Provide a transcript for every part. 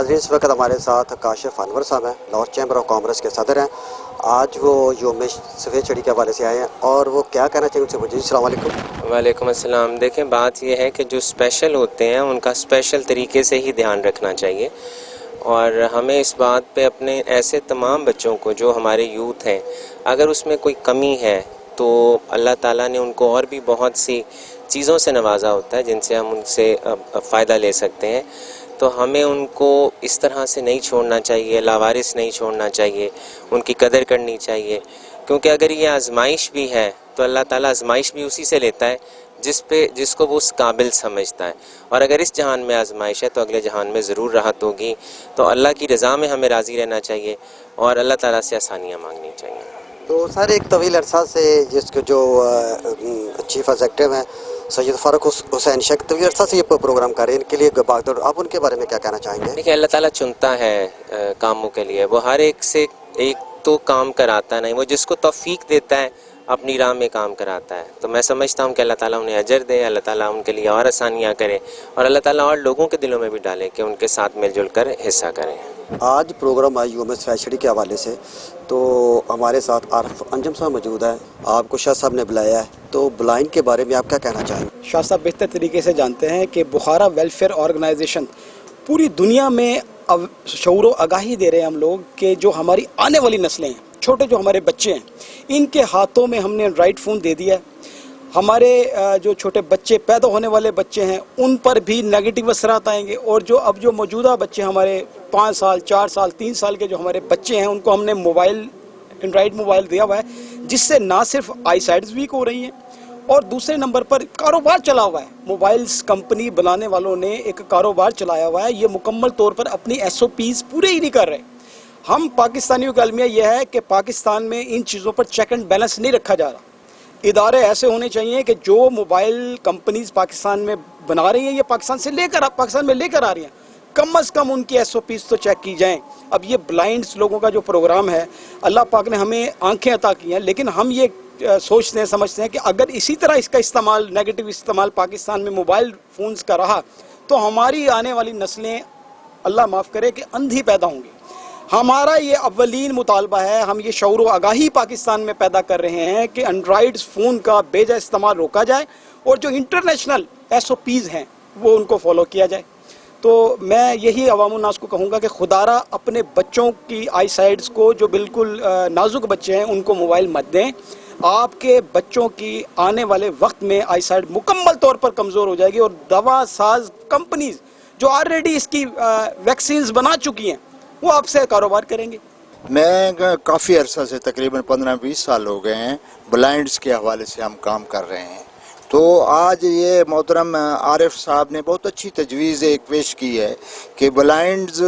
ناظرین، اس وقت ہمارے ساتھ کاشف انور صاحب ہیں، لاہور چیمبر آف کامرس کے صدر ہیں۔ آج وہ یوم سفید چڑی کے حوالے سے آئے ہیں اور وہ کیا کہنا چاہیں ان سے پوچھیں۔ السلام علیکم۔ وعلیکم السلام۔ دیکھیں، بات یہ ہے کہ جو اسپیشل ہوتے ہیں ان کا اسپیشل طریقے سے ہی دھیان رکھنا چاہیے، اور ہمیں اس بات پہ اپنے ایسے تمام بچوں کو جو ہمارے یوتھ ہیں، اگر اس میں کوئی کمی ہے تو اللہ تعالیٰ نے ان کو اور بھی بہت سی چیزوں سے نوازا ہوتا ہے جن سے ہم ان سے فائدہ لے سکتے ہیں، تو ہمیں ان کو اس طرح سے نہیں چھوڑنا چاہیے، لاوارث نہیں چھوڑنا چاہیے، ان کی قدر کرنی چاہیے، کیونکہ اگر یہ آزمائش بھی ہے تو اللہ تعالیٰ آزمائش بھی اسی سے لیتا ہے جس کو وہ اس قابل سمجھتا ہے، اور اگر اس جہان میں آزمائش ہے تو اگلے جہان میں ضرور راحت ہوگی۔ تو اللہ کی رضا میں ہمیں راضی رہنا چاہیے اور اللہ تعالیٰ سے آسانیاں مانگنی چاہیے۔ تو سر، ایک طویل عرصہ سے جس کو جو چیف ایگزیکٹو ہیں سید فاروق حسین شیخ، طویل عرصہ سے یہ پروگرام کر رہے ہیں، ان کے لیے باغ دور، آپ ان کے بارے میں کیا کہنا چاہیں گے؟ دیکھیں، اللہ تعالیٰ چنتا ہے کاموں کے لیے، وہ ہر ایک سے ایک تو کام کراتا نہیں، وہ جس کو توفیق دیتا ہے اپنی راہ میں کام کراتا ہے۔ تو میں سمجھتا ہوں کہ اللہ تعالیٰ انہیں اجر دے، اللہ تعالیٰ ان کے لیے اور آسانیاں کرے، اور اللہ تعالیٰ اور لوگوں کے دلوں میں بھی ڈالے کہ ان کے ساتھ مل جل کر حصہ کریں۔ آج پروگرام یوم سفید چڑی کے حوالے سے تو ہمارے ساتھ عارف انجم صاحب موجود ہیں، آپ کو شاہ صاحب نے بلایا ہے، تو بلائنڈ کے بارے میں آپ کیا کہنا چاہیں گے؟ شاہ صاحب بہتر طریقے سے جانتے ہیں کہ بخارا ویلفیئر آرگنائزیشن پوری دنیا میں شعور و آگاہی دے رہے ہیں ہم لوگ کہ جو ہماری آنے والی نسلیں ہیں، چھوٹے جو ہمارے بچے ہیں، ان کے ہاتھوں میں ہم نے اینڈرائڈ فون دے دیا ہے۔ ہمارے جو چھوٹے بچے، پیدا ہونے والے بچے ہیں، ان پر بھی نیگیٹو اثرات آئیں گے، اور جو موجودہ بچے ہمارے 5 سال 4 سال 3 سال کے جو ہمارے بچے ہیں، ان کو ہم نے اینڈرائڈ موبائل دیا ہوا ہے، جس سے نہ صرف آئی سائٹس ویک ہو رہی ہیں، اور دوسرے نمبر پر کاروبار چلا ہوا ہے۔ موبائلز کمپنی بنانے والوں نے ایک کاروبار چلایا ہوا ہے، یہ مکمل طور پر اپنی SOPs پورے ہی نہیں کر رہے۔ ہم پاکستانیوں کا المیہ یہ ہے کہ پاکستان میں ان چیزوں پر چیک اینڈ بیلنس نہیں رکھا جا رہا۔ ادارے ایسے ہونے چاہیے کہ جو موبائل کمپنیز پاکستان میں بنا رہی ہیں، یہ پاکستان میں لے کر آ رہی ہیں، کم از کم ان کی SOPs تو چیک کی جائیں۔ اب یہ بلائنڈز لوگوں کا جو پروگرام ہے، اللہ پاک نے ہمیں آنکھیں عطا کی ہیں، لیکن ہم یہ سوچتے ہیں سمجھتے ہیں کہ اگر اسی طرح اس کا استعمال، نیگیٹو استعمال پاکستان میں موبائل فونز کا رہا تو ہماری آنے والی نسلیں، اللہ معاف کرے، کہ اندھی پیدا ہوں گی۔ ہمارا یہ اولین مطالبہ ہے، ہم یہ شعور و آگاہی پاکستان میں پیدا کر رہے ہیں کہ اینڈرائڈ فون کا بے جا استعمال روکا جائے، اور جو انٹرنیشنل SOPs ہیں وہ ان کو فالو کیا جائے۔ تو میں یہی عوام الناس کو کہوں گا کہ خدارہ اپنے بچوں کی آئی سائٹس کو، جو بالکل نازک بچے ہیں، ان کو موبائل مت دیں۔ آپ کے بچوں کی آنے والے وقت میں آئی سائٹ مکمل طور پر کمزور ہو جائے گی، اور دوا ساز کمپنیز جو آلریڈی اس کی ویکسینز بنا چکی ہیں، وہ آپ سے کاروبار کریں گے۔ میں کافی عرصہ سے، تقریباً 15-20 سال ہو گئے ہیں، بلائنڈز کے حوالے سے ہم کام کر رہے ہیں۔ تو آج یہ محترم عارف صاحب نے بہت اچھی تجویز ایک پیش کی ہے کہ بلائنڈز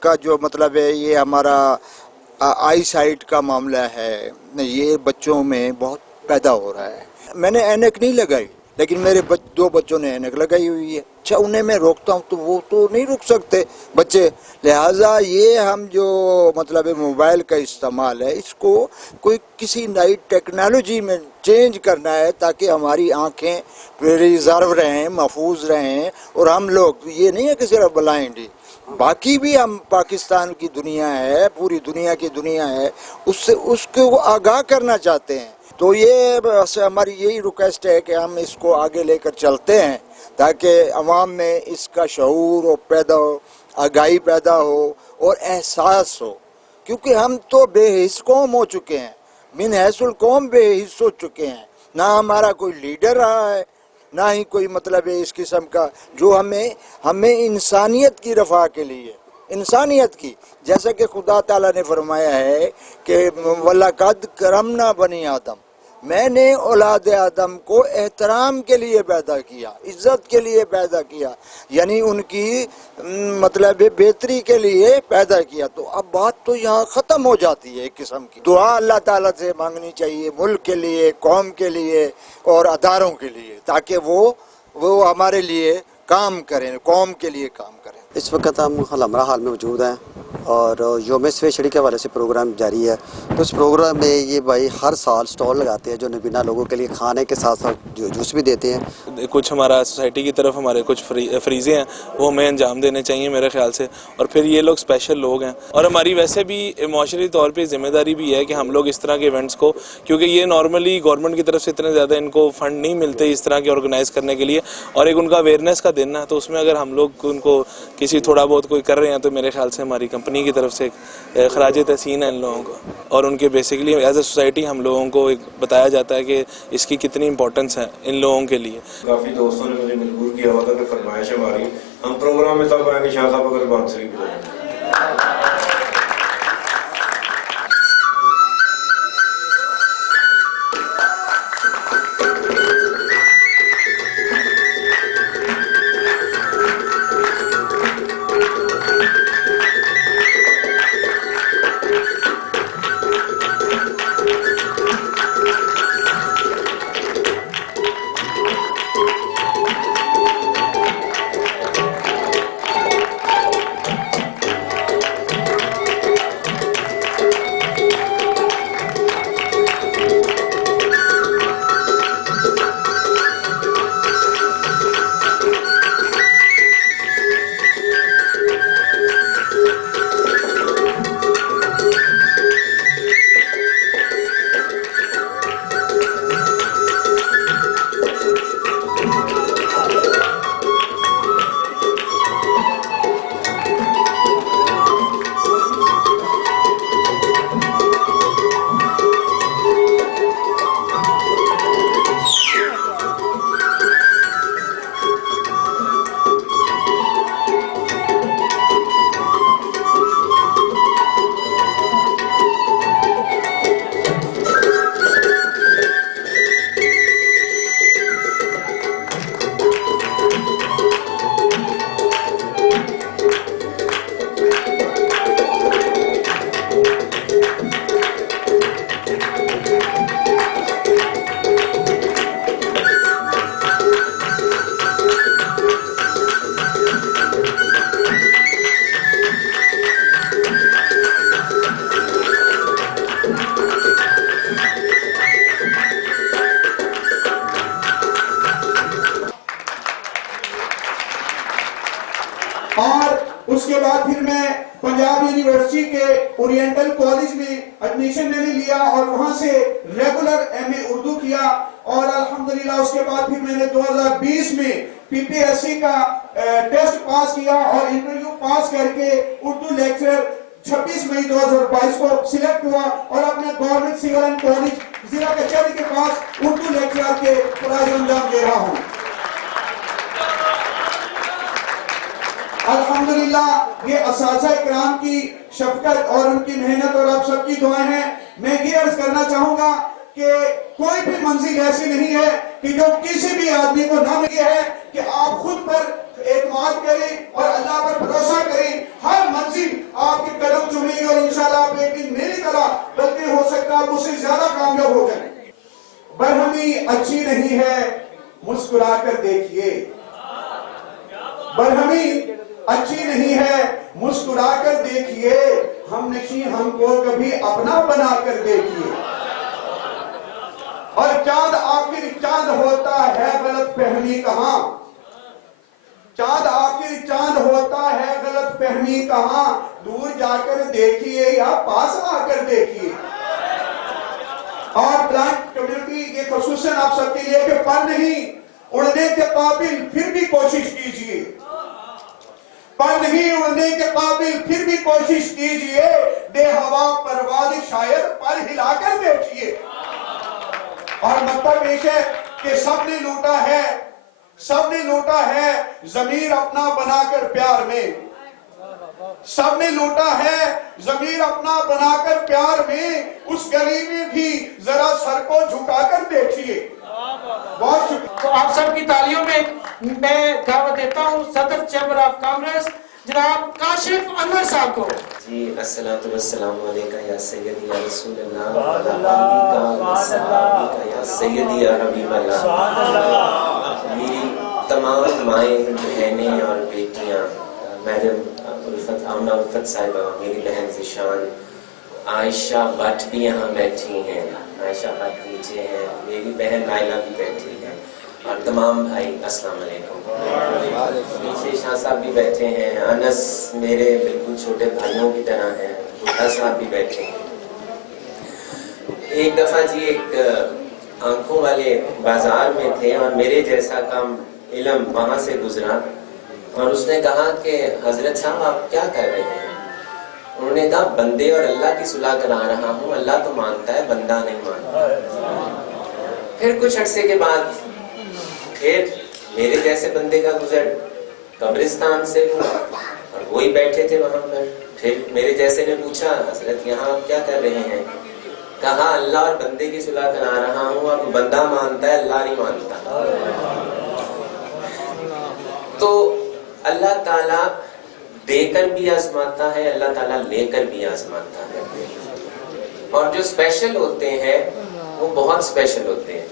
کا جو مطلب ہے، یہ ہمارا آئی سائٹ کا معاملہ ہے، یہ بچوں میں بہت پیدا ہو رہا ہے۔ میں نے اینک نہیں لگائی، لیکن میرے 2 بچوں نے اینک لگائی ہوئی ہے۔ اچھا، انہیں میں روکتا ہوں تو وہ تو نہیں رک سکتے بچے، لہٰذا یہ ہم جو مطلب موبائل کا استعمال ہے، اس کو کوئی کسی نئی ٹیکنالوجی میں چینج کرنا ہے تاکہ ہماری آنکھیں پریزرو رہیں، محفوظ رہیں، اور ہم لوگ یہ نہیں ہے کہ صرف بلائنڈ ہی، باقی بھی ہم، پاکستان کی دنیا ہے، پوری دنیا کی دنیا ہے، اس کو آگاہ کرنا چاہتے ہیں۔ تو یہ ہماری یہی ریکویسٹ ہے کہ ہم اس کو آگے لے کر چلتے ہیں تاکہ عوام میں اس کا شعور پیدا ہو، آگاہی پیدا ہو اور احساس ہو، کیونکہ ہم تو بے حس قوم ہو چکے ہیں، من حیث القوم بے حس ہو چکے ہیں، نہ ہمارا کوئی لیڈر رہا ہے، نہ ہی کوئی مطلب ہے اس قسم کا جو ہمیں انسانیت کی رفع کے لیے، انسانیت کی، جیسا کہ خدا تعالیٰ نے فرمایا ہے کہ وَلَقَدْ كَرَمْنَا بَنِي آدم، میں نے اولاد آدم کو احترام کے لیے پیدا کیا، عزت کے لیے پیدا کیا، یعنی ان کی مطلب بہتری کے لیے پیدا کیا۔ تو اب بات تو یہاں ختم ہو جاتی ہے ایک قسم کی۔ دعا اللہ تعالیٰ سے مانگنی چاہیے ملک کے لیے، قوم کے لیے اور اداروں کے لیے، تاکہ وہ ہمارے لیے کام کریں، قوم کے لیے کام کریں۔ इस वक्त हम हलमरा हाल में मौजूद हैं और योम स्वेछड़ी के हवाले से प्रोग्राम जारी है। तो इस प्रोग्राम में ये भाई हर साल स्टॉल लगाते हैं जो नबीना लोगों के लिए खाने के साथ साथ जूस भी देते हैं। कुछ हमारा सोसाइटी की तरफ हमारे कुछ फ्रीज़े हैं वो हमें अंजाम देने चाहिए मेरे ख्याल से, और फिर ये लोग स्पेशल लोग हैं और हमारी वैसे भी माशरी तौर पे ज़िम्मेदारी भी है कि हम लोग इस तरह के इवेंट्स को, क्योंकि ये नॉर्मली गवर्नमेंट की तरफ से इतने ज़्यादा इनको फंड नहीं मिलते इस तरह के ऑर्गेनाइज़ करने के लिए, और एक उनका अवेयरनेस का दिन है, तो उसमें अगर हम लोग उनको किसी थोड़ा बहुत कोई कर रहे हैं तो मेरे ख्याल से हमारी कंपनी की तरफ से खराज तहसीन है इन लोगों को, और उनके बेसिकली एज ए सोसाइटी हम लोगों को एक बताया जाता है कि इसकी कितनी इंपॉर्टेंस है इन लोगों के लिए। काफ़ी दोस्तों ने मुझे मजबूर किया हुआ था कि फरमाइश हमारी हम प्रोग्राम में तब आएंगे शाह साहब अगर बांसुरी बजाएंगे। और उसके बाद फिर मैं पंजाब यूनिवर्सिटी के ओरिएंटल कॉलेज में एडमिशन मैंने लिया और वहां से रेगुलर एमए उर्दू किया, और अल्हम्दुलिल्लाह उसके बाद फिर मैंने 2020 में पीपीएससी का टेस्ट पास किया और इंटरव्यू पास करके उर्दू लेक्चरर 26 मई 2022 को सिलेक्ट हुआ और अपने गवर्नमेंट सिविल एंड कॉलेज जिला कचहरी के पास उर्दू लेक्चरर के फराइज अंजाम दे रहा हूँ। अल्हम्दुलिल्लाह ये असातिज़ा इकराम की शफकत और उनकी मेहनत और आप सबकी दुआएं हैं। मैं ये अर्ज करना चाहूंगा कि कोई भी मंजिल ऐसी नहीं है कि जो किसी भी आदमी को ना मिली है कि आप खुद पर एतमाद करें और अल्लाह पर भरोसा करें। हर मंजिल आपके कदम चुमेगी और इंशाल्लाह आप एक दिन मेरी तरह बल्कि हो सकता है मुझसे ज्यादा कामयाब हो जाए। बरहमी अच्छी नहीं है, मुस्कुरा कर देखिए। बरहमी अच्छी नहीं है, मुस्कुरा कर देखिए। हम नशी हमको कभी अपना बना कर देखिए। और चांद आखिर चांद होता है, गलत फहमी कहां। चांद आखिर चांद होता है, गलत फहमी कहां। दूर जाकर देखिए या पास आकर देखिए। और प्लांट कम्युनिटी ये खुसूसन आप सबके लिए कि पर नहीं उड़ने के काबिल फिर भी कोशिश कीजिए। पर नहीं उड़ने के काबिल फिर भी कोशिश कीजिए। बेहवा परवाज़ शायद पर हिलाकर देखिए। और मतलब एक है कि सबने लूटा है ज़मीर अपना बनाकर प्यार में। सबने लूटा है ज़मीर अपना बनाकर प्यार में। उस गली में भी जरा सर को झुकाकर देखिए। बहुत शुक्रिया। तो आप सबकी तालियों में मैं दावत देता हूँ सदर चैम्बर ऑफ कॉमर्स जनाब काशिफ अनवर साहब को। जी अस्सलातु वस्सलामु अलैका या सय्यदी या रसूलल्लाह व अला आलिका व सहाबिका या सय्यदी या हबीबल्लाह। मेरी तमाम माएँ, बहनें और बेटियाँ मैडम उल्फत आमना उल्फत साहिबा, मेरी बहन ज़िशान, आयशा भट्ट भी यहाँ बैठी हैं, आयशा भट्ट नीचे हैं, मेरी बहन नाइला भी बैठी है, और तमाम भाई अस्सलाम वालेकुम। पीछे शाह साहब भी बैठे हैं, अनस मेरे बिल्कुल छोटे भाइयों की तरह हैं, बुढ़ा साहब भी बैठे हैं। एक दफ़ा जी एक आंखों वाले बाजार में थे और मेरे जैसा काम इल्म वहाँ से गुजरा, और उसने कहा कि हजरत साहब आप क्या कर रहे हैं? उन्होंने कहा बंदे और अल्लाह की सुलह करा रहा हूँ, अल्लाह तो मानता है, बंदा नहीं मानता। फिर कुछ अरसे के बाद फिर मेरे जैसे बंदे का गुजर कब्रिस्तान से हुआ और वही बैठे थे वहां पर। फिर मेरे जैसे ने पूछा हजरत यहाँ आप क्या कर रहे हैं? कहा अल्लाह और बंदे की सुलह करा रहा हूँ, अब बंदा मानता है, अल्लाह नहीं मानता। तो अल्लाह ताला देकर भी आजमाता है, अल्लाह ताला लेकर भी आजमाता है, और जो स्पेशल होते हैं वो बहुत स्पेशल होते हैं।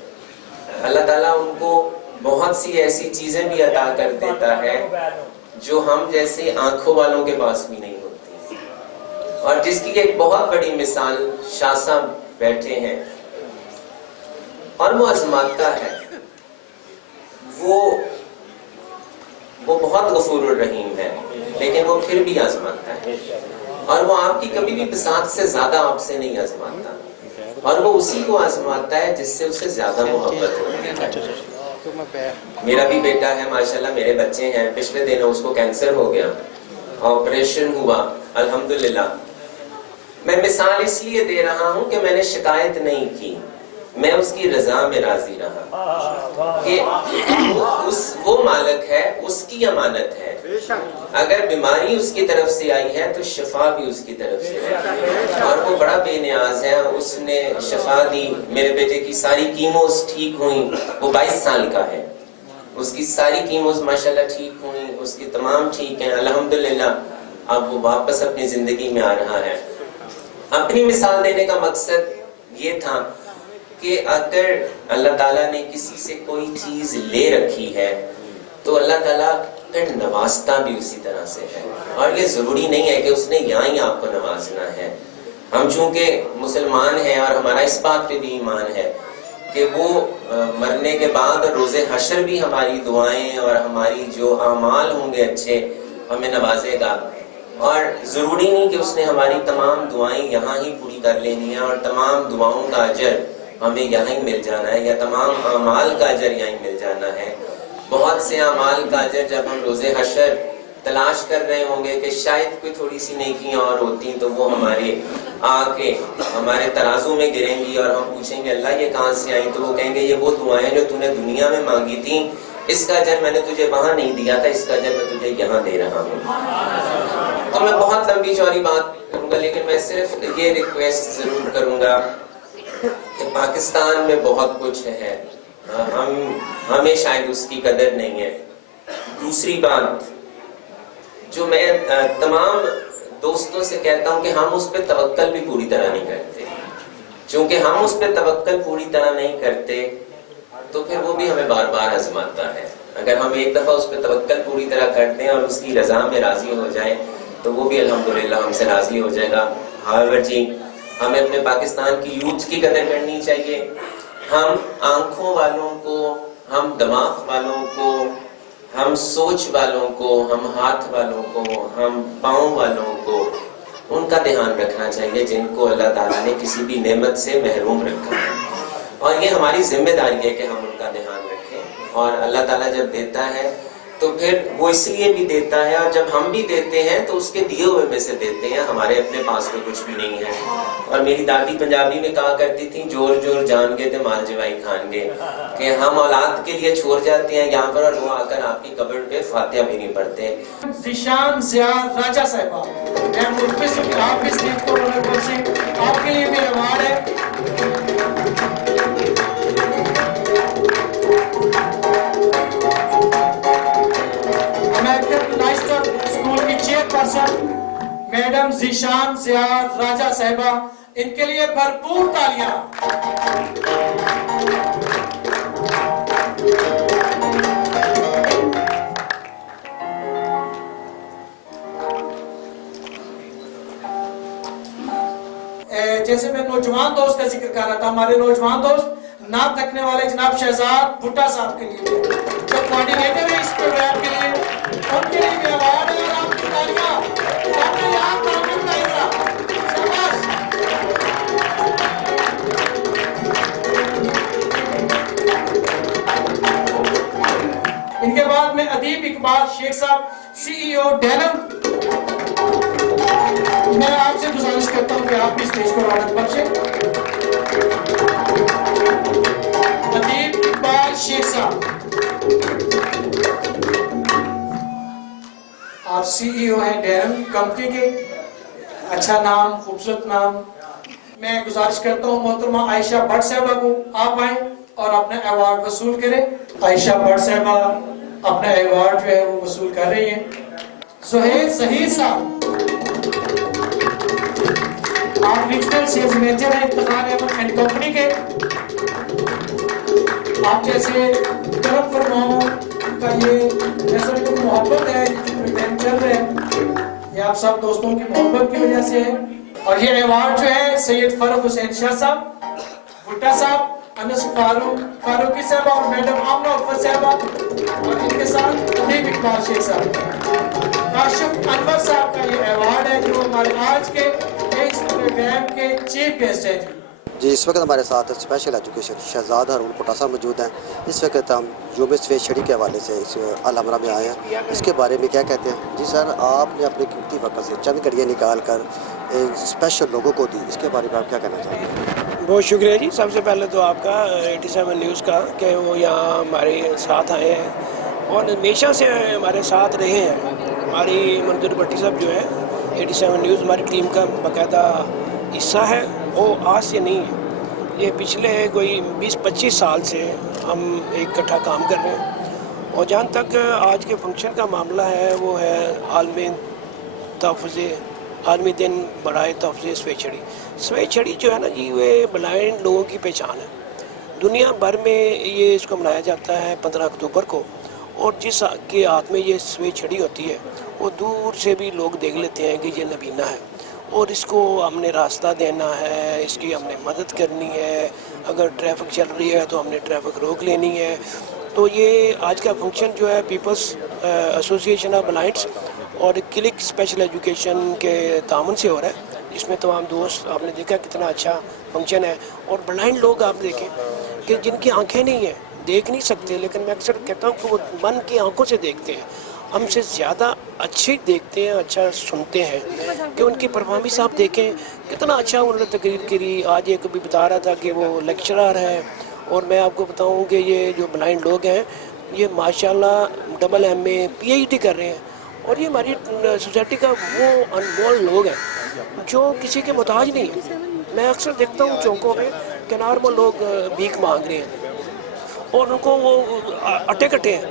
अल्लाह ताला उनको बहुत सी ऐसी चीजें भी अता कर देता है जो हम जैसे आंखों वालों के पास भी नहीं होती, और जिसकी एक बहुत बड़ी मिसाल शाह साहब बैठे हैं, और वो आजमाता है, वो बहुत गफूरुर रहीम है, लेकिन वो फिर भी आजमाता है, और वो आपकी कभी भी बिसात से ज्यादा आपसे नहीं आजमाता, और वो उसी को आजमाता है जिससे उसे ज्यादा मोहब्बत होती है। मेरा भी बेटा है माशाल्लाह, मेरे बच्चे हैं, पिछले दिनों उसको कैंसर हो गया, ऑपरेशन हुआ अल्हम्दुलिल्लाह। मैं मिसाल इसलिए दे रहा हूँ कि मैंने शिकायत नहीं की, मैं उसकी रजा में राजी रहा कि वो मालिक है, उसकी अमानत है, अगर बीमारी उसकी तरफ से आई है तो शिफा भी उसकी तरफ से है, और वो बड़ा बेनियाज है, उसने शिफा दी। मेरे बेटे की सारी कीमोस ठीक हुई, वो 22 साल का है, उसकी सारी कीमोस माशाल्लाह ठीक हुई, उसकी तमाम ठीक हैं अल्हम्दुलिल्लाह। अब वो वापस अपनी जिंदगी में आ रहा है। अपनी मिसाल देने का मकसद ये था कि अगर अल्लाह ताला ने किसी से कोई चीज ले रखी है तो अल्लाह ताला फिर नवाजता भी उसी तरह से है, और ये जरूरी नहीं है कि उसने यहाँ ही आपको नवाजना है। हम चूंकि मुसलमान हैं और हमारा इस बात पे भी ईमान है कि वो मरने के बाद रोज़े हशर भी हमारी दुआएं और हमारी जो आमाल होंगे अच्छे हमें नवाजेगा, और ज़रूरी नहीं कि उसने हमारी तमाम दुआएं यहाँ ही पूरी कर लेनी है और तमाम दुआओं का अजर हमें यहाँ ही मिल जाना है, या तमाम आमाल का अजर यहाँ ही मिल जाना है। बहुत से आमाल का अजर जब हम रोज़े हशर तलाश कर रहे होंगे कि शायद कोई थोड़ी सी नेकियां और होती तो वो हमारे आके हमारे तराजू में गिरेंगी, और हम पूछेंगे अल्लाह ये कहाँ से आई, तो वो कहेंगे ये वो दुआएं जो तूने दुनिया में मांगी थी, इसका अजर मैंने तुझे वहां नहीं दिया था, इसका अजर मैं तुझे यहाँ दे रहा हूँ। तो मैं बहुत लंबी चौड़ी बात करूँगा, लेकिन मैं सिर्फ ये रिक्वेस्ट जरूर करूँगा कि पाकिस्तान में बहुत कुछ है, हमें शायद उसकी कदर नहीं है। दूसरी बात जो मैं तमाम दोस्तों से कहता हूँ कि हम उस पर तवक्कल भी पूरी तरह नहीं करते, क्योंकि हम उस पर तवक्कल पूरी तरह नहीं करते तो फिर वो भी हमें बार बार आजमाता है। अगर हम एक दफ़ा उस पर तवक्कल पूरी तरह करते हैं और उसकी रजा में राजी हो जाए तो वो भी अल्हम्दुलिल्लाह हमसे राजी हो जाएगा। हावेवर जी, हमें अपने पाकिस्तान की यूथ की कदर करनी चाहिए। हम आंखों वालों को, हम दिमाग वालों को, हम सोच वालों को, हम हाथ वालों को, हम पाँव वालों को, उनका ध्यान रखना चाहिए जिनको अल्लाह ताला ने किसी भी नेमत से महरूम रखा है, और ये हमारी जिम्मेदारी है कि हम उनका ध्यान रखें। और अल्लाह ताला जब देता है तो फिर वो इसलिए भी देता है, और जब हम भी देते हैं तो उसके दिए हुए में से देते हैं, हमारे अपने पास में कुछ भी नहीं है। और मेरी दादी पंजाबी में कहा करती थी, जोर जोर जान गए थे माल जवाई खान गए, कि हम औलाद के लिए छोड़ जाते हैं यहाँ पर और वो आकर आपकी कब्र पे फातिहा भी नहीं पढ़ते हैं। ज़िशान ज़िया राजा साहिबा, आपके लिए भी अवार्ड है। स्कूल की चेयरपर्सन मैडम ज़िशान ज़िया राजा साहिबा, इनके लिए भरपूर तालियां। नौजवान दोस्त का जिक्र कर रहा था, हमारे नौजवान दोस्त नात रखने वाले जनाब शहजाद भुट्टा साहब के लिए जो कोऑर्डिनेटर है इस प्रोग्राम के लिए, उनके लिए भी अवार्ड है। और आपकी तालियां आपने यहाँ तालीम का इजरा, शाबाश। इनके बाद में अदीब इकबाल शेख साहब, CEO डेनम। मैं आपसे गुजारिश करता हूं कि आप भी स्टेज को रौनक बख्शें। अदीब इकबाल शेख साहब, आप CEO हैं डेनम कंपनी के, अच्छा नाम, खूबसूरत नाम। मैं गुजारिश करता हूं मोहतरमा आयशा भट्ट साहबा को आप आए और अपना अवार्ड वसूल करें। आयशा भट्ट साहबा अपना अवार्ड जो है वो वसूल कर रही हैं। सुहेल सहीर साहब, आप रीजनल सेल्स मैनेजर हैं इफ्तिखार अहमद एंड कंपनी के। आप जैसे करम फरमाओ का ये जैसा कि मोहब्बत है प्रोग्राम चल रहे हैं, ये आप सब दोस्तों की मोहब्बत की वजह से है। और ये अवार्ड जो है सैयद फर्रुख हुसैन शाह साहब, भुट्टा साहब, अनस फारूकी साहब और मैडम आमना उर्फत साहबा, और इनके साथ अदीब इकबाल शेख साहब। काशिफ अनवर साहब का ये अवार्ड है जो हमारे आज के इस प्रोग्राम के चीफ गेस्ट हैं। जी, इस वक्त हमारे साथ स्पेशल एजुकेशन शहजाद हारून भुट्टा साहब मौजूद हैं। इस वक्त हम यूम सफ़ेद छड़ी के हवाले से इस अलमरा में आए हैं, इसके बारे में क्या कहते हैं? जी सर, आपने अपने कीमती वक्त से चंद घड़ियाँ निकाल कर स्पेशल लोगों को दी, इसके बारे में आप क्या कहना चाहेंगे? बहुत शुक्रिया जी, सबसे पहले तो आपका 87 न्यूज़ का कि वो यहाँ हमारे साथ आए हैं और हमेशा से हमारे साथ रहे हैं। हमारी मंजूर भट्टी साहब जो है 87 न्यूज़ हमारी टीम का बाकायदा हिस्सा है, वो आज से नहीं है, ये पिछले कोई 20-25 साल से हम इकट्ठा काम कर रहे हैं। और जहाँ तक आज के फंक्शन का मामला है वो है आलमी दिन बड़ाए तहफ़्ज़े सफ़ेद छड़ी। सफ़ेद छड़ी जो है ना जी, वे ब्लाइंड लोगों की पहचान है। दुनिया भर में ये इसको मनाया जाता है 15 अक्टूबर को, और जिस के हाथ में ये सफ़ेद छड़ी होती है वो दूर से भी लोग देख लेते हैं कि ये नबीना है और इसको हमने रास्ता देना है, इसकी हमने मदद करनी है। अगर ट्रैफिक चल रही है तो हमने ट्रैफिक रोक लेनी है। तो ये आज का फंक्शन जो है पीपल्स एसोसिएशन ऑफ ब्लाइंड्स और क्लिक स्पेशल एजुकेशन के तामन से हो रहा है, जिसमें तमाम दोस्त, आपने देखा कितना अच्छा फंक्शन है। और ब्लाइंड लोग आप देखें कि जिनकी आंखें नहीं हैं, देख नहीं सकते, लेकिन मैं अक्सर कहता हूँ कि वो मन की आंखों से देखते हैं, हमसे ज़्यादा अच्छे देखते हैं, अच्छा सुनते हैं। कि उनकी परफॉर्मेंस आप देखें कितना अच्छा उन्होंने तकरीर करी। आज एक भी बता रहा था कि वो लेक्चरर है, और मैं आपको बताऊं कि ये जो ब्लाइंड लोग हैं ये माशाल्लाह MA PhD कर रहे हैं। और ये हमारी सोसाइटी का वो अनमोल लोग हैं जो किसी के मोहताज नहीं है। मैं अक्सर देखता हूँ चौकों पे कि नॉर्मल लोग भीख मांग रहे हैं और उनको वो अटे कटे हैं,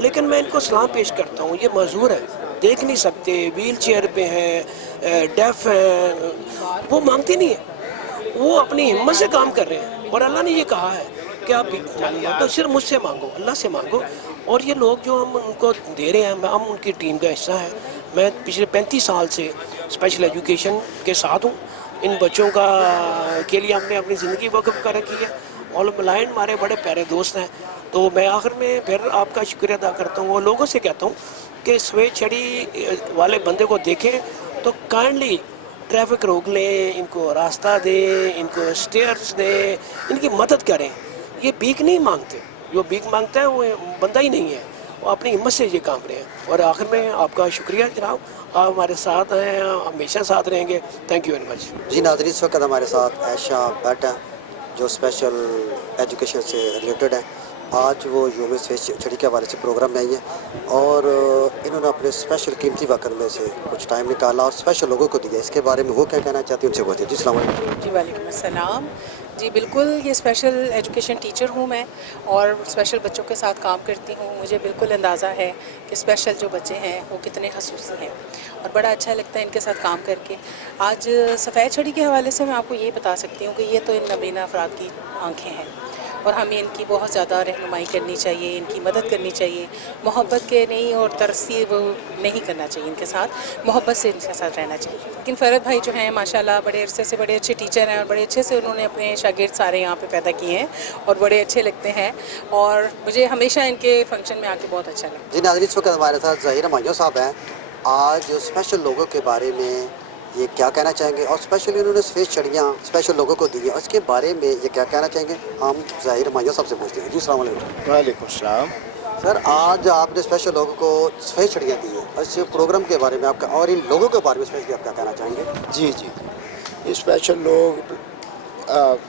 लेकिन मैं इनको सलाम पेश करता हूँ। ये मजदूर है, देख नहीं सकते, व्हील चेयर पे हैं, डेफ हैं, वो मांगते नहीं है, वो अपनी हिम्मत से काम कर रहे हैं। और अल्लाह ने ये कहा है कि आप मांगो तो सिर्फ मुझसे मांगो, अल्लाह से मांगो। और ये लोग जो हम उनको दे रहे हैं, हम उनकी टीम का हिस्सा है। मैं पिछले 35 साल से स्पेशल एजुकेशन के साथ हूँ। इन बच्चों का के लिए हमने अपनी ज़िंदगी वक़्फ़ कर रखी है और ब्लाइंड हमारे बड़े प्यारे दोस्त हैं। तो मैं आखिर में फिर आपका शुक्रिया अदा करता हूँ और लोगों से कहता हूँ कि सफ़ेद छड़ी वाले बंदे को देखें तो काइंडली ट्रैफिक रोक लें, इनको रास्ता दें, इनको स्टेयर्स दें, इनकी मदद करें। ये भीख नहीं मांगते, जो भीख मांगता है वो बंदा ही नहीं है, वो अपनी हिम्मत से ये काम रहे हैं। और आखिर में आपका शुक्रिया जनाब, आप हमारे साथ हैं, हमेशा साथ रहेंगे। Thank you very much. जी नाज़रीन, इस वक्त हमारे साथ आयशा भट्ट है जो स्पेशल एजुकेशन से रिलेटेड है। आज वो यूम सफ़ेद छड़ी के हवाले से प्रोग्राम में आई है और इन्होंने अपने स्पेशल कीमती वक्त में से कुछ टाइम निकाला और स्पेशल लोगों को दिया। इसके बारे में वो क्या कहना चाहती हैं, उनसे बोलते हैं। जी अस्सलाम वालेकुम। जी वालेकुम अस्सलाम। जी बिल्कुल, ये स्पेशल एजुकेशन टीचर हूँ मैं और स्पेशल बच्चों के साथ काम करती हूँ। मुझे बिल्कुल अंदाज़ा है कि स्पेशल जो बच्चे हैं वो कितने खसूसी हैं और बड़ा अच्छा लगता है इनके साथ काम करके। आज सफ़ेद छड़ी के हवाले से मैं आपको ये बता सकती हूँ कि ये तो इन नबीना अफराद की आँखें हैं اور हमें इनकी बहुत ज़्यादा रहनुमाई करनी चाहिए, इनकी मदद करनी चाहिए, मोहब्बत के नहीं और तरसी वो नहीं करना चाहिए, इनके साथ मोहब्बत से इनके साथ रहना चाहिए। लेकिन फ़रहत भाई जो हैं माशाल्लाह बड़े अरसे से बड़े अच्छे टीचर हैं और बड़े अच्छे से उन्होंने अपने शागिर्द सारे यहाँ पे पैदा किए हैं और बड़े अच्छे लगते हैं और मुझे हमेशा इनके फंक्शन में आके बहुत अच्छा लगा। जी नाज़रीन, इस वक्त हमारे साथ ज़हीर हमायूं साहब हैं। आज स्पेशल लोगों के बारे में ये क्या कहना चाहेंगे और स्पेशली उन्होंने सफ़ेद चड़ियाँ स्पेशल लोगों को दी हैं, उसके बारे में ये क्या कहना चाहेंगे, हम ज़हीर हमायूं साहब से पूछते हैं। जी अस्सलाम वालेकुम। वालेकुम सलाम। सर, आज आपने स्पेशल लोगों को सफ़ेद चड़ियाँ दी हैं, इस प्रोग्राम के बारे में आपका और इन लोगों के बारे में स्पेशली आप क्या कहना चाहेंगे? जी जी, ये स्पेशल लोग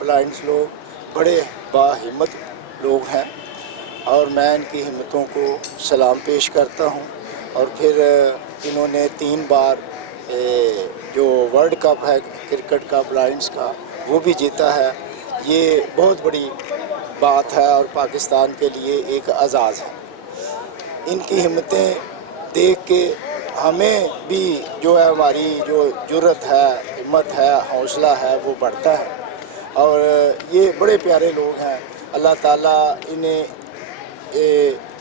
ब्लाइंड्स लोग बड़े बाहिम्मत लोग हैं और मैं इनकी हिम्मतों को सलाम पेश करता हूँ। और फिर इन्होंने 3 बार जो वर्ल्ड कप है क्रिकेट का ब्लाइंड्स का वो भी जीता है। ये बहुत बड़ी बात है और पाकिस्तान के लिए एक एजाज़ है। इनकी हिम्मतें देख के हमें भी जो है हमारी जो जुर्रत है, हिम्मत है, हौसला है वो बढ़ता है। और ये बड़े प्यारे लोग हैं। अल्लाह ताला इन्हें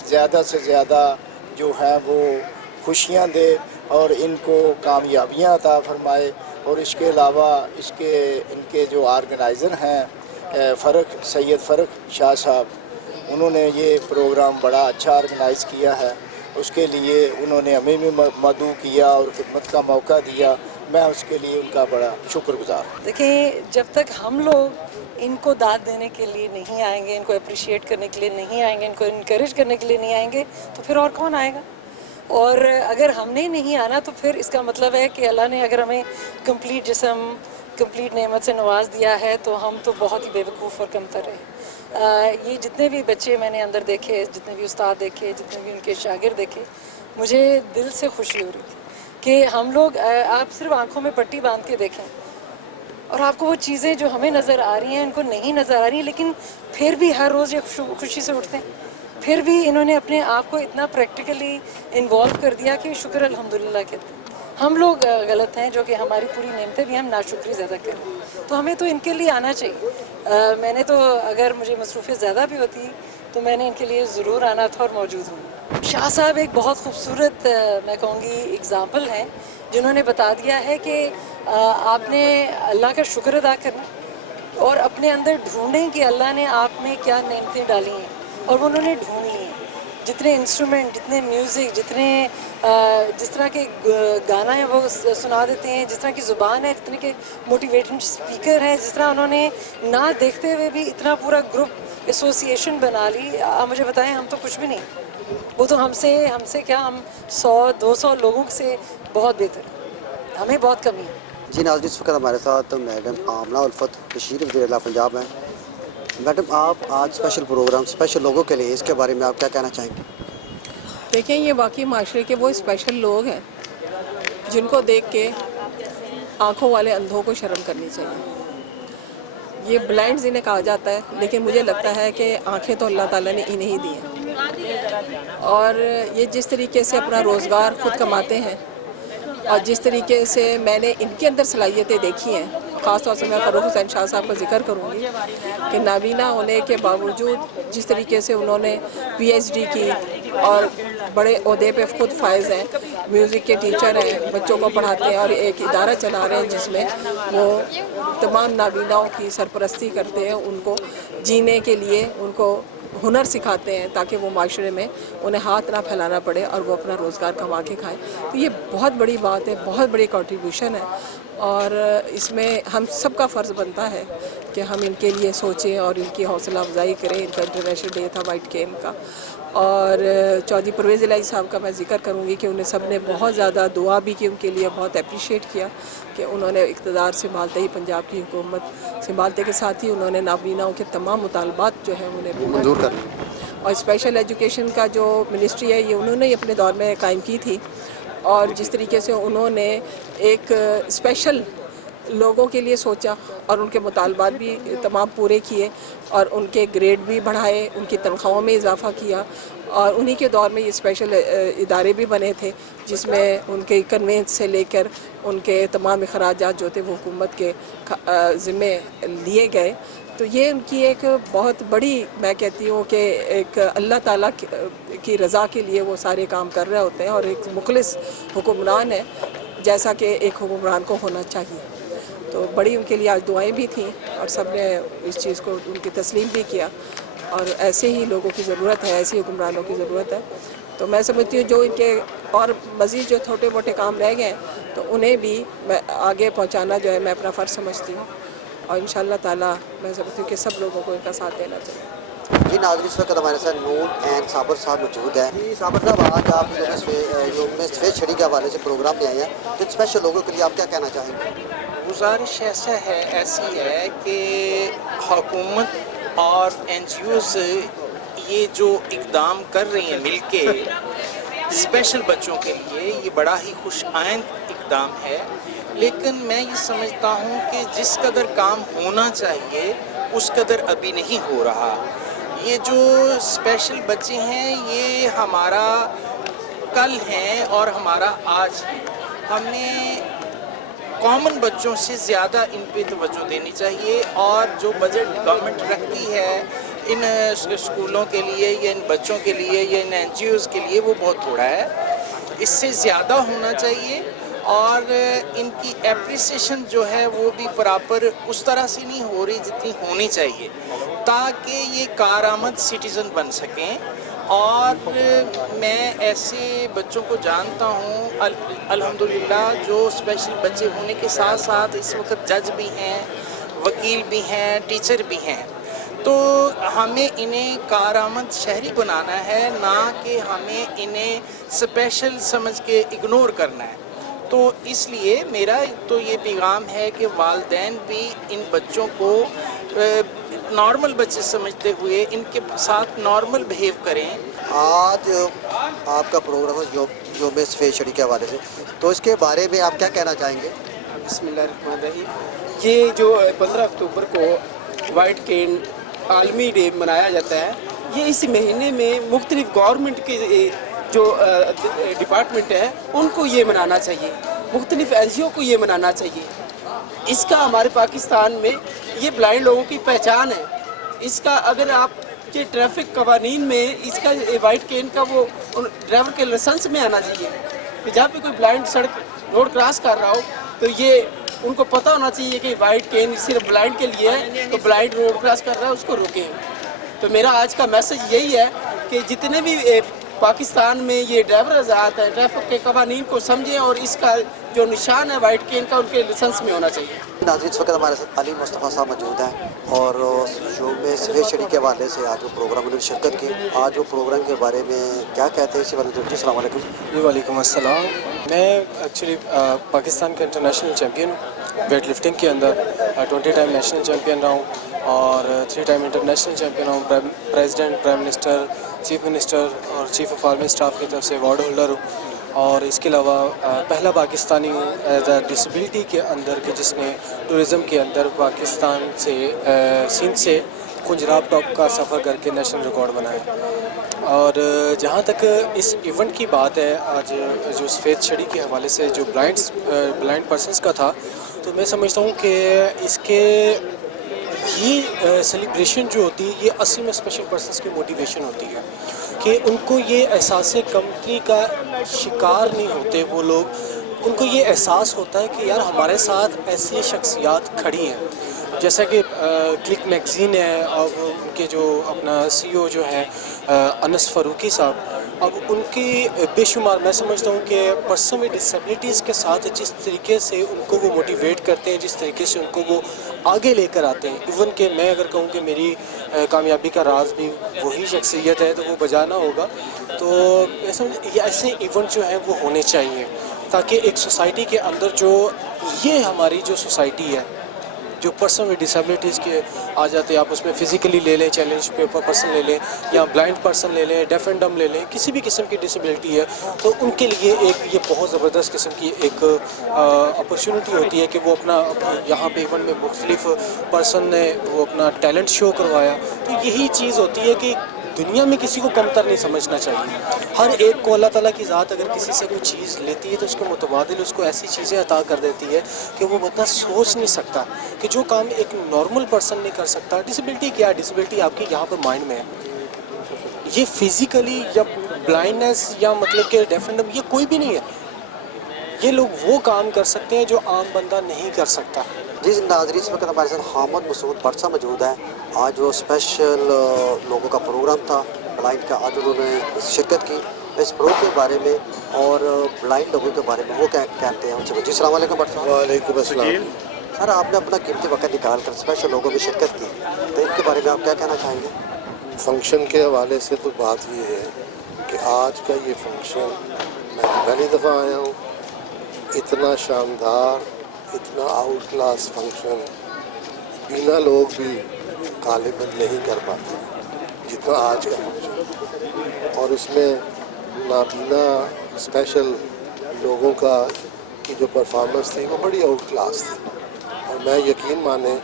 ज़्यादा से ज़्यादा जो है वो खुशियाँ दे और इनको कामयाबियाँ अता फरमाए। और इसके अलावा इनके जो ऑर्गेनाइज़र हैं सैयद फ़रक शाह साहब, उन्होंने ये प्रोग्राम बड़ा अच्छा ऑर्गेनाइज़ किया है। उसके लिए उन्होंने हमें भी मदऊ किया और खिदमत का मौका दिया। मैं उसके लिए उनका बड़ा शुक्रगुजार हूँ। देखिए, जब तक हम लोग इनको दाद देने के लिए नहीं आएंगे, इनको अप्रिशिएट करने के लिए नहीं आएंगे, इनको इनकरेज करने के लिए नहीं आएंगे तो फिर और कौन आएगा? और अगर हमने नहीं आना तो फिर इसका मतलब है कि अल्लाह ने अगर हमें कंप्लीट जिस्म, कंप्लीट नेमत से नवाज दिया है तो हम तो बहुत ही बेवकूफ़ और कमतर हैं। ये जितने भी बच्चे मैंने अंदर देखे, जितने भी उस्ताद देखे, जितने भी उनके शागिर्द देखे, मुझे दिल से खुशी हो रही थी कि हम लोग, आप सिर्फ आंखों में पट्टी बांध के देखें और आपको वो चीज़ें जो हमें नज़र आ रही हैं उनको नहीं नज़र आ रही, लेकिन फिर भी हर रोज़ ये खुशी से उठते हैं। फिर भी इन्होंने अपने आप को इतना प्रैक्टिकली इन्वॉल्व कर दिया कि शुक्र अल्हम्दुलिल्लाह कहते हैं। हम लोग गलत हैं जो कि हमारी पूरी नेमतें भी हम नाशुक्री ज़्यादा करें, तो हमें तो इनके लिए आना चाहिए। मैंने तो अगर मुझे मसरूफ़ियत ज़्यादा भी होती तो मैंने इनके लिए ज़रूर आना था और मौजूद हूँ। शाह साहब एक बहुत खूबसूरत मैं कहूँगी एग्ज़ाम्पल हैं जिन्होंने बता दिया है कि आपने अल्लाह का शुक्र अदा करना और अपने अंदर ढूंढें कि अल्लाह ने आप में क्या नेमतें डाली हैं और वो उन्होंने ढूंढ ली हैं। जितने इंस्ट्रूमेंट, जितने म्यूज़िक, जितने जिस तरह के गाना है वो सुना देते हैं, जिस तरह की ज़ुबान है, जितने के मोटिवेटिंग स्पीकर हैं, जिस तरह उन्होंने ना देखते हुए भी इतना पूरा ग्रुप एसोसिएशन बना ली। आप मुझे बताएं, हम तो कुछ भी नहीं, वो तो हमसे क्या, हम 100-200 लोगों से बहुत बेहतर, हमें बहुत कमी है। जी नाज़रीन, इस वक्त हमारे साथ मैडम आमना उल्फत बशीर वज़ीर पंजाब हैं। मैडम, आप आज स्पेशल प्रोग्राम स्पेशल लोगों के लिए, इसके बारे में आप क्या कहना चाहेंगे? देखिए, ये वाकई माशरे के वो स्पेशल लोग हैं जिनको देख के आँखों वाले अंधों को शर्म करनी चाहिए। ये ब्लाइंड्स इन्हें कहा जाता है, लेकिन मुझे लगता है कि आँखें तो अल्लाह ताला ने इन्हें ही दी हैं और ये जिस तरीके से अपना रोज़गार खुद कमाते हैं और जिस तरीके से मैंने इनके अंदर सलाहियतें देखी हैं, ख़ास तौर से मैं फ़रूख हुसैन शाह साहब का जिक्र करूँगी कि नाबीना होने के बावजूद जिस तरीके से उन्होंने PhD की और बड़े ओहदे पे खुद फायज़ हैं, म्यूज़िक के टीचर हैं, बच्चों को पढ़ाते हैं और एक इदारा चला रहे हैं जिसमें वो तमाम नाबीनाओं की सरपरस्ती करते हैं, उनको जीने के लिए उनको हुनर सिखाते हैं ताकि वो माशरे में उन्हें हाथ ना फैलाना पड़े और वो अपना रोज़गार कमा के खाएँ। तो ये बहुत बड़ी बात है, बहुत बड़ी कंट्रीब्यूशन है और इसमें हम सब का फ़र्ज़ बनता है कि हम इनके लिए सोचें और इनकी हौसला अफजाई करें। इनका इंटरनेशनल डे था वाइट केन का और चौधरी परवेज़ इलाही साहब का मैं जिक्र करूँगी कि उन्हें सब ने बहुत ज़्यादा दुआ भी की उनके लिए, बहुत अप्रिशिएट किया कि उन्होंने इक़्तिदार संभालते ही, पंजाब की हुकूमत संभालते के साथ ही उन्होंने नाबीनाओं के तमाम मुतालबात जो है उन्हें मंजूर कर और स्पेशल एजुकेशन का जो मिनिस्ट्री है ये उन्होंने ही अपने दौर में कायम की थी और जिस तरीके से उन्होंने एक स्पेशल लोगों के लिए सोचा और उनके मुतालबात भी तमाम पूरे किए और उनके ग्रेड भी बढ़ाए, उनकी तनख्वाहों में इजाफ़ा किया और उन्हीं के दौर में ये स्पेशल इदारे भी बने थे जिसमें उनके कन्वेंस से लेकर उनके तमाम अखराजात जो थे वो हुकूमत के ज़िम्मे लिए गए تو یہ ان کی ایک بہت بڑی میں کہتی ہوں کہ ایک اللہ تعالیٰ کی رضا کے لیے وہ سارے کام کر رہے ہوتے ہیں، اور ایک مخلص حکمران ہے جیسا کہ ایک حکمران کو ہونا چاہیے. تو بڑی ان کے لیے آج دعائیں بھی تھیں اور سب نے اس چیز کو ان کی تسلیم بھی کیا، اور ایسے ہی لوگوں کی ضرورت ہے، ایسے حکمرانوں کی ضرورت ہے. تو میں سمجھتی ہوں جو ان کے اور مزید جو چھوٹے موٹے کام رہ گئے ہیں تو انہیں بھی میں آگے پہنچانا جو ہے میں اپنا فرض سمجھتی ہوں، اور انشاءاللہ تعالیٰ میں سمجھتی ہوں کہ سب لوگوں کو ان کا ساتھ دینا چاہیے. جی ناظرین، اس وقت ہمارے ساتھ نون این صابر صاحب موجود ہیں. جی صابر صاحب، آج آپ یوم سفید چھڑی کے حوالے سے پروگرام میں آئے ہیں، تو اسپیشل لوگوں کے لیے آپ کیا کہنا چاہیں گے؟ گزارش ایسی ہے کہ حکومت اور این جی اوز یہ جو اقدام کر رہی ہیں مل کے اسپیشل بچوں کے لیے، یہ بڑا ہی خوش آئند اقدام ہے. لیکن میں یہ سمجھتا ہوں کہ جس قدر کام ہونا چاہیے اس قدر ابھی نہیں ہو رہا. یہ جو اسپیشل بچے ہیں یہ ہمارا کل ہیں اور ہمارا آج ہے. ہمیں کامن بچوں سے زیادہ ان پہ توجہ دینی چاہیے، اور جو بجٹ گورنمنٹ رکھتی ہے ان اسکولوں کے لیے یا ان بچوں کے لیے یا ان این جی اوز کے لیے وہ بہت تھوڑا ہے. اس سے زیادہ ہونا چاہیے، اور ان کی اپریسیشن جو ہے وہ بھی پراپر اس طرح سے نہیں ہو رہی جتنی ہونی چاہیے، تاکہ یہ کارآمد سٹیزن بن سکیں. اور میں ایسے بچوں کو جانتا ہوں الحمدللہ جو اسپیشل بچے ہونے کے ساتھ ساتھ اس وقت جج بھی ہیں، وکیل بھی ہیں، ٹیچر بھی ہیں. تو ہمیں انہیں کارآمد شہری بنانا ہے، نہ کہ ہمیں انہیں اسپیشل سمجھ کے اگنور کرنا ہے. تو اس لیے میرا تو یہ پیغام ہے کہ والدین بھی ان بچوں کو نارمل بچے سمجھتے ہوئے ان کے ساتھ نارمل بہیو کریں. آج آپ کا پروگرام ہے یوم سفید چھڑی کے حوالے سے، تو اس کے بارے میں آپ کیا کہنا چاہیں گے؟ بسم اللہ الرحمن الرحیم. یہ جو 15 اکتوبر کو وائٹ کین عالمی ڈے منایا جاتا ہے، یہ اسی مہینے میں مختلف گورنمنٹ کے جو ڈپارٹمنٹ ہے ان کو یہ منانا چاہیے، مختلف این جی او کو یہ منانا چاہیے. اس کا ہمارے پاکستان میں یہ بلائنڈ لوگوں کی پہچان ہے. اس کا اگر آپ کے ٹریفک قوانین میں اس کا وائٹ کین کا وہ ڈرائیور کے لائسنس میں آنا چاہیے کہ جہاں پہ کوئی بلائنڈ سڑک روڈ کراس کر رہا ہو تو یہ ان کو پتہ ہونا چاہیے کہ وائٹ کین صرف بلائنڈ کے لیے ہے، تو بلائنڈ روڈ کراس کر رہا ہے اس کو روکیں. تو میرا آج کا میسج یہی ہے کہ جتنے بھی پاکستان میں یہ ڈرائیور حضرات ہیں ٹریفک کے قوانین کو سمجھیں، اور اس کا جو نشان ہے وائٹ کین کا ان کے لائسنس میں ہونا چاہیے. ناظرین، اس وقت ہمارے ساتھ علی مصطفیٰ صاحب موجود ہیں، اور یوم سفید چھڑی کے حوالے سے آج وہ پروگرام انہوں نے شرکت کی. آج وہ پروگرام کے بارے میں کیا کہتے ہیں اسی والے جی؟ السلام علیکم. جی وعلیکم السلام. میں ایکچولی پاکستان کا انٹرنیشنل چیمپئن ہوں ویٹ لفٹنگ کے اندر. 20 ٹائم نیشنل چیمپئن رہا ہوں اور 3 ٹائم انٹرنیشنل چیمپئن ہوں. President, prime minister, chief minister اور چیف آف آرمی اسٹاف کی طرف سے ایوارڈ ہولڈر ہوں. اور اس کے علاوہ پہلا پاکستانی ہوں ایز اے ڈسیبلٹی کے اندر کہ جس نے ٹورزم کے اندر پاکستان سے سندھ سے کنجراب ٹاپ کا سفر کر کے نیشنل ریکارڈ بنایا. اور جہاں تک اس ایونٹ کی بات ہے، آج جو سفید چھڑی کے حوالے سے جو بلائنڈ پرسنس کا تھا، تو میں سمجھتا ہوں کہ اس کے یہ سیلیبریشن جو ہوتی ہے یہ اصل میں اسپیشل پرسنس کی موٹیویشن ہوتی ہے کہ ان کو یہ احساس کمتری کا شکار نہیں ہوتے وہ لوگ. ان کو یہ احساس ہوتا ہے کہ یار ہمارے ساتھ ایسی شخصیات کھڑی ہیں، جیسا کہ کلک میگزین ہے، اور ان کے جو اپنا سی او جو ہے انس فاروقی صاحب، اب ان کی بے شمار میں سمجھتا ہوں کہ پرسن ود ڈسیبلٹیز کے ساتھ جس طریقے سے ان کو وہ موٹیویٹ کرتے ہیں، جس طریقے سے ان کو وہ آگے لے کر آتے ہیں. ایون کہ میں اگر کہوں کہ میری کامیابی کا راز بھی وہی شخصیت ہے تو وہ بجانا ہوگا. تو یہ ایسے ایونٹ جو ہیں وہ ہونے چاہیے تاکہ ایک سوسائٹی کے اندر جو یہ ہماری جو سوسائٹی ہے جو پرسن ود ڈسیبلٹیز کے آ جاتے ہیں، آپ اس میں فزیکلی لے لیں چیلنج پرسن لے لیں یا بلائنڈ پرسن لے لیں، ڈیف اینڈ ڈم لے لیں، کسی بھی قسم کی ڈسیبلٹی ہے، تو ان کے لیے ایک یہ بہت زبردست قسم کی ایک اپرچونٹی ہوتی ہے کہ وہ اپنا یہاں پہ ایونٹ میں مختلف پرسن نے وہ اپنا ٹیلنٹ شو کروایا. تو یہی چیز ہوتی ہے کہ दुनिया में किसी को कमतर नहीं समझना चाहिए। हर एक को अल्लाह ताला की ज़ात अगर किसी से कोई चीज़ लेती है तो उसके मुतबादिल उसको ऐसी चीज़ें अता कर देती है कि वो बंदा सोच नहीं सकता कि जो काम एक नॉर्मल पर्सन नहीं कर सकता। डिसेबिलिटी क्या है? डिसेबिलिटी आपकी यहाँ पर माइंड में है। ये फिज़िकली या ब्लाइंडनेस या मतलब कि डेफिनेट ये कोई भी नहीं है। ये लोग वो काम कर सकते हैं जो आम बंदा नहीं कर सकता। जी नाज़रीन, इस वक्त हमारे साथ हामिद मसूद बरसा मौजूद है। आज वो स्पेशल लोगों का प्रोग्राम था ब्लाइंड का, आज उन्होंने शिरकत की इस प्रोग्राम के बारे में और ब्लाइंड लोगों के बारे में वो क्या कहते हैं उनसे। जी अस्सलाम वालेकुम बरसा। वालेकुम अस्सलाम। सर, आपने अपना कीमती वक्त निकाल कर स्पेशल लोगों में शिरकत की, तो इनके बारे में आप क्या कहना चाहेंगे? फंक्शन के हवाले से तो बात ये है कि आज का ये फंक्शन मैं पहली दफ़ा आया हूँ। इतना शानदार, इतना आउट क्लास फंक्शन बिना लोग भी गालिबन नहीं कर पाते जितना आज का फंक्शन। और इसमें नाबीना स्पेशल लोगों का की जो परफॉर्मेंस थी वो बड़ी आउट क्लास थी। और मैं यकीन माने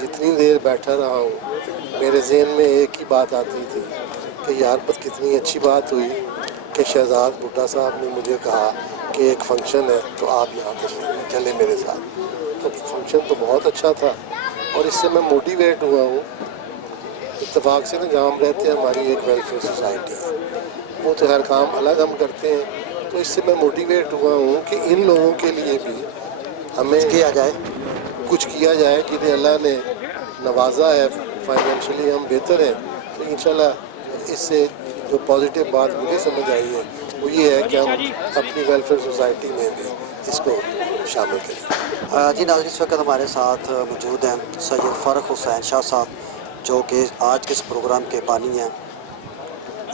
जितनी देर बैठा रहा हूँ मेरे जहन में एक ही बात आती थी कि यार बस कितनी अच्छी बात हुई कि शहजाद भुट्टा साहब ने मुझे कहा कि एक फंक्शन है तो आप यहाँ पे चले मेरे साथ। तो फंक्शन तो बहुत अच्छा था और इससे मैं मोटिवेट हुआ हूँ। इत्तेफाक से ना जहाँ हम रहते हैं हमारी एक वेलफेयर सोसाइटी है, वो तो हर काम अलग हम करते हैं। तो इससे मैं मोटिवेट हुआ हूँ कि इन लोगों के लिए भी हमें कुछ किया जाए जिन्हें अल्लाह ने नवाजा है, फाइनेंशियली हम बेहतर हैं। तो इंशाल्लाह इससे जो पॉजिटिव बात मुझे समझ आई है वो ये है कि हम अपनी वेलफेयर सोसाइटी में भी इसको शामिल करें। जी नाज़रीन, इस वक्त हमारे साथ मौजूद हैं सैयद फ़ारुक हुसैन शाह साहब, जो कि आज के इस प्रोग्राम के बानी हैं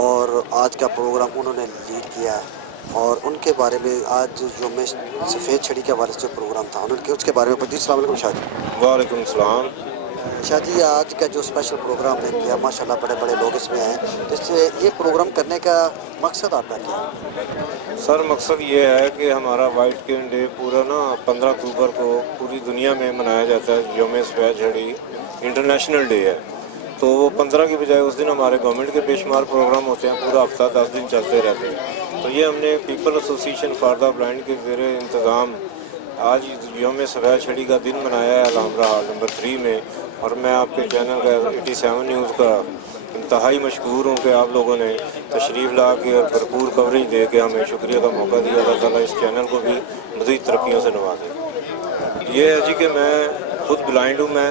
और आज का प्रोग्राम उन्होंने लीड किया है। और उनके बारे में आज जो मैं सफ़ेद छड़ी के हवाले से जो प्रोग्राम था उनके उसके बारे में। जी अस्सलाम वालेकुम शाह जी। वालेकुम सलाम। शाह जी, आज का जो स्पेशल प्रोग्राम है किया, माशाल्लाह बड़े बड़े लोग इसमें आए, तो इससे ये प्रोग्राम करने का मकसद आपका क्या है? सर, मकसद ये है कि हमारा वाइट केन डे पूरा ना 15 अक्टूबर को पूरी दुनिया में मनाया जाता है। यौम सफ़ेद छड़ी इंटरनेशनल डे है, तो वो 15 की बजाय उस दिन हमारे गवर्नमेंट के बेशुमार प्रोग्राम होते हैं, पूरा हफ्ता 10 दिन चलते रहते हैं। तो ये हमने people association for the blind के ज़ेर इंतज़ाम आज यौम सफ़ेद छड़ी का दिन मनाया है अलहमरा हॉल नंबर 3 में। और मैं आपके चैनल का 87 न्यूज़ का इंतहाई मशहूर हूँ कि आप लोगों ने तशरीफ़ ला के और भरपूर कवरेज दे के हमें शुक्रिया का मौका दिया। अल्लाह ताला इस चैनल को भी मज़ीद तरक्कियों से नवाजे। ये है जी कि मैं खुद ब्लाइंड हूँ, मैं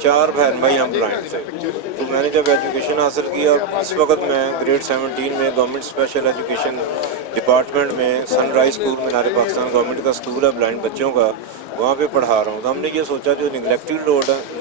4 बहन भाई हम ब्लाइंड थे। तो मैंने जब एजुकेशन हासिल किया, इस वक्त मैं ग्रेड 17 में गवर्नमेंट स्पेशल एजुकेशन डिपार्टमेंट में सनराइज़ स्कूल मीनार पाकिस्तान गवर्नमेंट का स्कूल है ब्लाइंड बच्चों का, वहाँ पे पढ़ा रहा हूँ। तो हमने ये सोचा जो निगलेक्टेड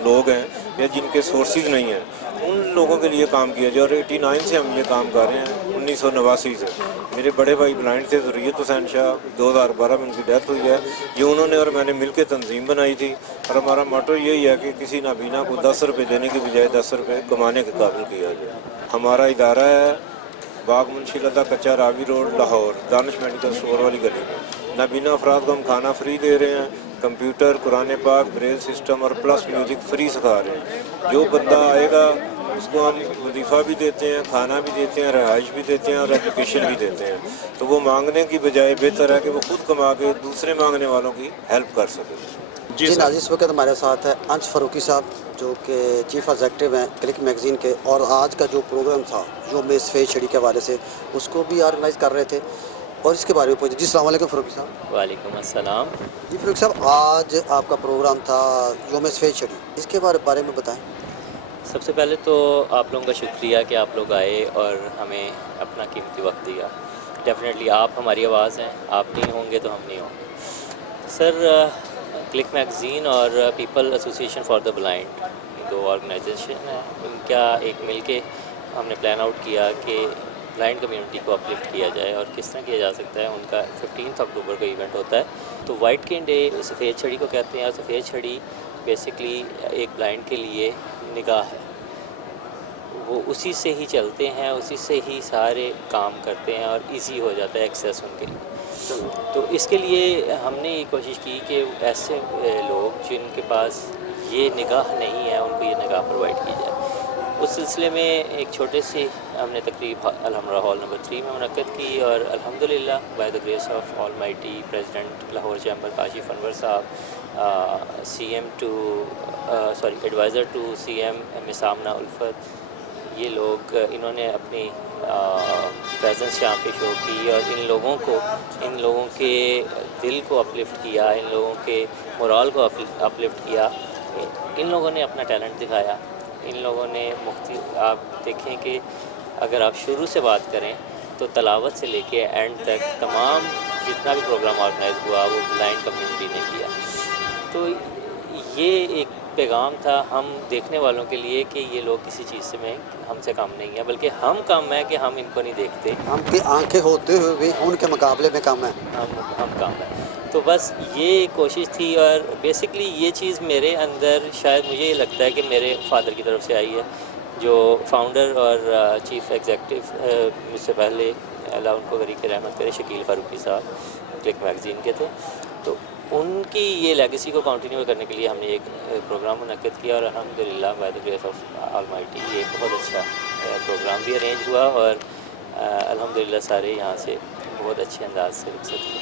लोग हैं या जिनके सोर्सेज नहीं हैं उन लोगों के लिए काम किया जाए। और 89 से हम ये काम कर रहे हैं, 1989 से। मेरे बड़े भाई ब्लाइंड थे, ज़ुर्रियत हुसैन शाह, 2012 में उनकी डेथ हुई है। ये उन्होंने और मैंने मिल के तंजीम बनाई थी। और हमारा मोटो यही है कि किसी नाबीना को 10 रुपये देने के बजाय 10 रुपये कमाने के काबिल किया जाए। हमारा इदारा है बाग मुंशीलता कच्चा Ravi road Lahore, Danish medical store वाली गली में। नाबीना अफराद को हम खाना फ्री दे रहे हैं, कंप्यूटर, कुरान पाक, ब्रेल सिस्टम और प्लस म्यूज़िक फ्री सिखा रहे हैं। जो बंदा आएगा उसको हम वजीफ़ा भी देते हैं, खाना भी देते हैं, रहाइश भी देते हैं और एजुकेशन भी देते हैं। तो वो मांगने की बजाय बेहतर है कि वो खुद कमा के दूसरे मांगने वालों की हेल्प कर सके। जी नाज़रीन, इस वक्त हमारे साथ है अंश फ़ारूकी साहब, जो कि चीफ एग्जीक्यूटिव हैं क्लिक मैगज़ीन के। और आज का जो प्रोग्राम था यौम सफ़ेद छड़ी के हवाले से उसको भी ऑर्गेनाइज़ कर रहे थे और इसके बारे में पूछे। जी अस्सलाम वालेकुम फ़ारूकी साहब। वालेकुम अस्सलाम। जी फ़ारूकी साहब, आज आपका प्रोग्राम था यौम सफ़ेद छड़ी, इसके बारे में बताएं। सबसे पहले तो आप लोगों का शुक्रिया कि आप लोग आए और हमें अपना कीमती वक्त दिया। डेफिनेटली आप हमारी आवाज़ हैं, आप नहीं होंगे तो हम नहीं होंगे। सर, क्लिक मैगज़ीन और people association for the blind, दो ऑर्गेनाइजेशन हैं, इनका एक मिल के हमने प्लान आउट किया कि ब्लाइंड कम्युनिटी को अपलिफ्ट किया जाए। और किस तरह किया जा सकता है, उनका 15 अक्टूबर को इवेंट होता है। तो वाइट केन डे सफ़ेद छड़ी को कहते हैं। और सफ़ेद छड़ी बेसिकली एक ब्लाइंड के लिए निगाह है, वो उसी से ही चलते हैं, उसी से ही सारे काम करते हैं और इजी हो जाता है एक्सेस उनके लिए। तो इसके लिए हमने ये कोशिश की कि ऐसे लोग जिनके पास ये निगाह नहीं है उनको ये निगाह प्रोवाइड की जाए। उस सिलसिले में एक छोटे सी हमने तकरीब अलहमरा हॉल नंबर 3 में मुनक्कद की और अल्हम्दुलिल्लाह by the grace of almighty president Lahore chamber Kashif Anwar साहब, एडवाइज़र टू CM मिस आमना उल्फत, ये लोग इन्होंने अपनी प्रेजेंस यहाँ पे शो की और इन लोगों के दिल को अपलिफ्ट किया, इन लोगों के मोरल को अपलिफ्ट किया। इन लोगों ने अपना टैलेंट दिखाया। इन लोगों ने आप देखें कि अगर आप शुरू से बात करें तो तलावत से लेके एंड तक तमाम जितना भी प्रोग्राम ऑर्गेनाइज हुआ वो ब्लाइंड कम्युनिटी ने किया। तो ये एक पैगाम था हम देखने वालों के लिए कि ये लोग किसी चीज़ से में हमसे कम नहीं है, बल्कि हम कम है कि हम इनको नहीं देखते। हमकी आंखें होते हुए भी उनके मुकाबले में कम है, हम कम है। तो बस ये कोशिश थी और बेसिकली ये चीज़ मेरे अंदर शायद मुझे ये लगता है कि मेरे फादर की तरफ से आई है, जो फाउंडर और चीफ़ एग्जेक्टिव मुझसे पहले अल्लाह उनको गरीब की रहमत करे शकील फारूकी साहब क्लिक मैगज़ीन के थे। तो उनकी ये लेगेसी को कंटिन्यू करने के लिए हमने एक प्रोग्राम मुनक्किद किया और अल्हम्दुलिल्लाह by the grace of almighty ये बहुत अच्छा प्रोग्राम भी अरेंज हुआ और अल्हम्दुलिल्लाह सारे यहाँ से बहुत अच्छे अंदाज से रुखसत हुए।